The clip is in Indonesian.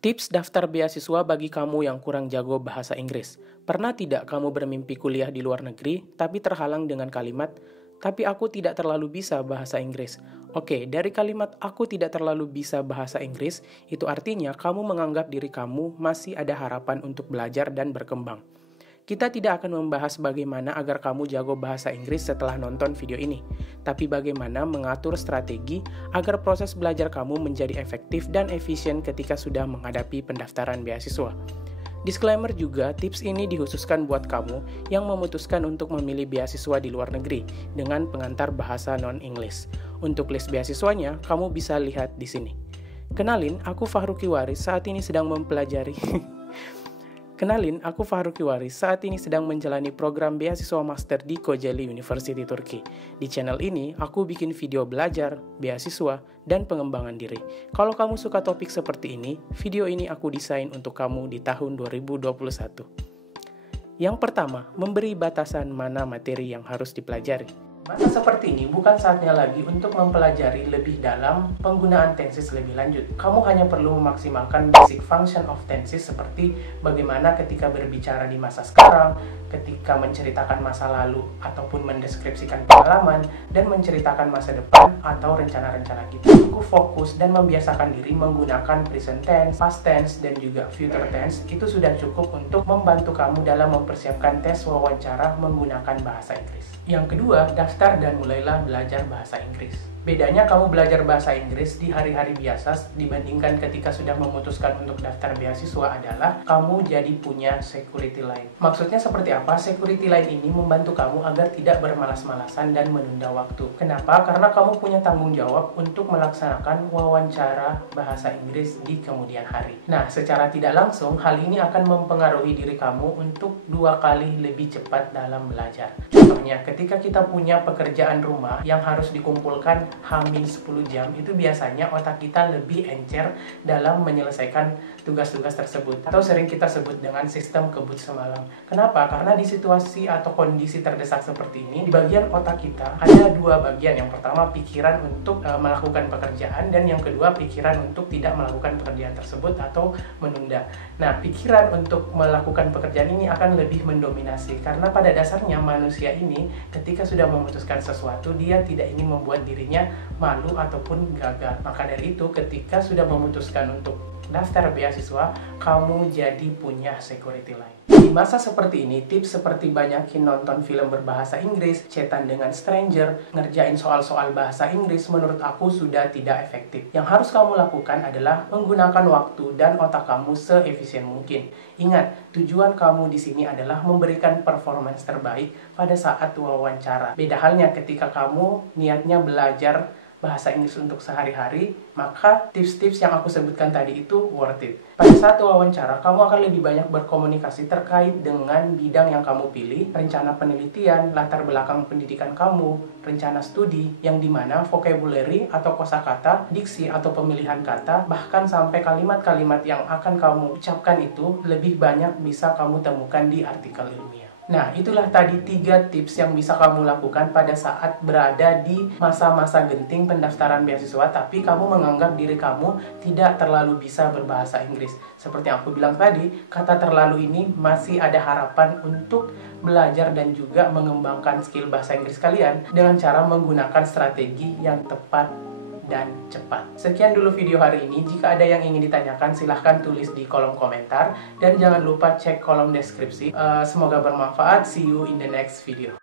Tips daftar beasiswa bagi kamu yang kurang jago bahasa Inggris. Pernah tidak kamu bermimpi kuliah di luar negeri, tapi terhalang dengan kalimat, "Tapi aku tidak terlalu bisa bahasa Inggris"? Oke, dari kalimat "aku tidak terlalu bisa bahasa Inggris", itu artinya kamu menganggap diri kamu masih ada harapan untuk belajar dan berkembang. Kita tidak akan membahas bagaimana agar kamu jago bahasa Inggris setelah nonton video ini, tapi bagaimana mengatur strategi agar proses belajar kamu menjadi efektif dan efisien ketika sudah menghadapi pendaftaran beasiswa. Disclaimer juga, tips ini dikhususkan buat kamu yang memutuskan untuk memilih beasiswa di luar negeri dengan pengantar bahasa non-English. Untuk list beasiswanya, kamu bisa lihat di sini. Kenalin, aku Fahruki Waris, saat ini sedang mempelajari saat ini sedang menjalani program beasiswa master di Kocaeli University Turki. Di channel ini, aku bikin video belajar, beasiswa, dan pengembangan diri. Kalau kamu suka topik seperti ini, video ini aku desain untuk kamu di tahun 2021. Yang pertama, memberi batasan mana materi yang harus dipelajari. Masa seperti ini bukan saatnya lagi untuk mempelajari lebih dalam penggunaan tenses lebih lanjut. Kamu hanya perlu memaksimalkan basic function of tenses seperti bagaimana ketika berbicara di masa sekarang, ketika menceritakan masa lalu ataupun mendeskripsikan pengalaman, dan menceritakan masa depan atau rencana-rencana kita. Cukup fokus dan membiasakan diri menggunakan present tense, past tense, dan juga future tense. Itu sudah cukup untuk membantu kamu dalam mempersiapkan tes wawancara menggunakan bahasa Inggris. Yang kedua, daftar dan mulailah belajar bahasa Inggris. Bedanya kamu belajar bahasa Inggris di hari-hari biasa dibandingkan ketika sudah memutuskan untuk daftar beasiswa adalah kamu jadi punya security line. Maksudnya seperti apa? Security line ini membantu kamu agar tidak bermalas-malasan dan menunda waktu. Kenapa? Karena kamu punya tanggung jawab untuk melaksanakan wawancara bahasa Inggris di kemudian hari. Nah, secara tidak langsung, hal ini akan mempengaruhi diri kamu untuk 2 kali lebih cepat dalam belajar. Contohnya, ketika kita punya pekerjaan rumah yang harus dikumpulkan Hamin 10 jam, itu biasanya otak kita lebih encer dalam menyelesaikan tugas-tugas tersebut, atau sering kita sebut dengan sistem kebut semalam. Kenapa? Karena di situasi atau kondisi terdesak seperti ini, di bagian otak kita ada 2 bagian. Yang pertama, pikiran untuk melakukan pekerjaan, dan yang kedua, pikiran untuk tidak melakukan pekerjaan tersebut atau menunda. Nah, pikiran untuk melakukan pekerjaan ini akan lebih mendominasi, karena pada dasarnya manusia ini ketika sudah memutuskan sesuatu, dia tidak ingin membuat dirinya malu ataupun gagal. Maka dari itu, ketika sudah memutuskan untuk daftar beasiswa, kamu jadi punya security line. Di masa seperti ini, tips seperti banyakin nonton film berbahasa Inggris, chatan dengan stranger, ngerjain soal-soal bahasa Inggris, menurut aku sudah tidak efektif. Yang harus kamu lakukan adalah menggunakan waktu dan otak kamu seefisien mungkin. Ingat, tujuan kamu di sini adalah memberikan performance terbaik pada saat wawancara. Beda halnya ketika kamu niatnya belajar bahasa Inggris untuk sehari-hari, maka tips-tips yang aku sebutkan tadi itu worth it. Pada saat wawancara, kamu akan lebih banyak berkomunikasi terkait dengan bidang yang kamu pilih, rencana penelitian, latar belakang pendidikan kamu, rencana studi, yang dimana vocabulary atau kosakata, diksi atau pemilihan kata, bahkan sampai kalimat-kalimat yang akan kamu ucapkan itu lebih banyak bisa kamu temukan di artikel ilmiah. Nah, itulah tadi 3 tips yang bisa kamu lakukan pada saat berada di masa-masa genting pendaftaran beasiswa, tapi kamu menganggap diri kamu tidak terlalu bisa berbahasa Inggris. Seperti yang aku bilang tadi, kata terlalu ini masih ada harapan untuk belajar dan juga mengembangkan skill bahasa Inggris kalian dengan cara menggunakan strategi yang tepat dan cepat. Sekian dulu video hari ini. Jika ada yang ingin ditanyakan, silahkan tulis di kolom komentar. Dan jangan lupa cek kolom deskripsi. Semoga bermanfaat. See you in the next video.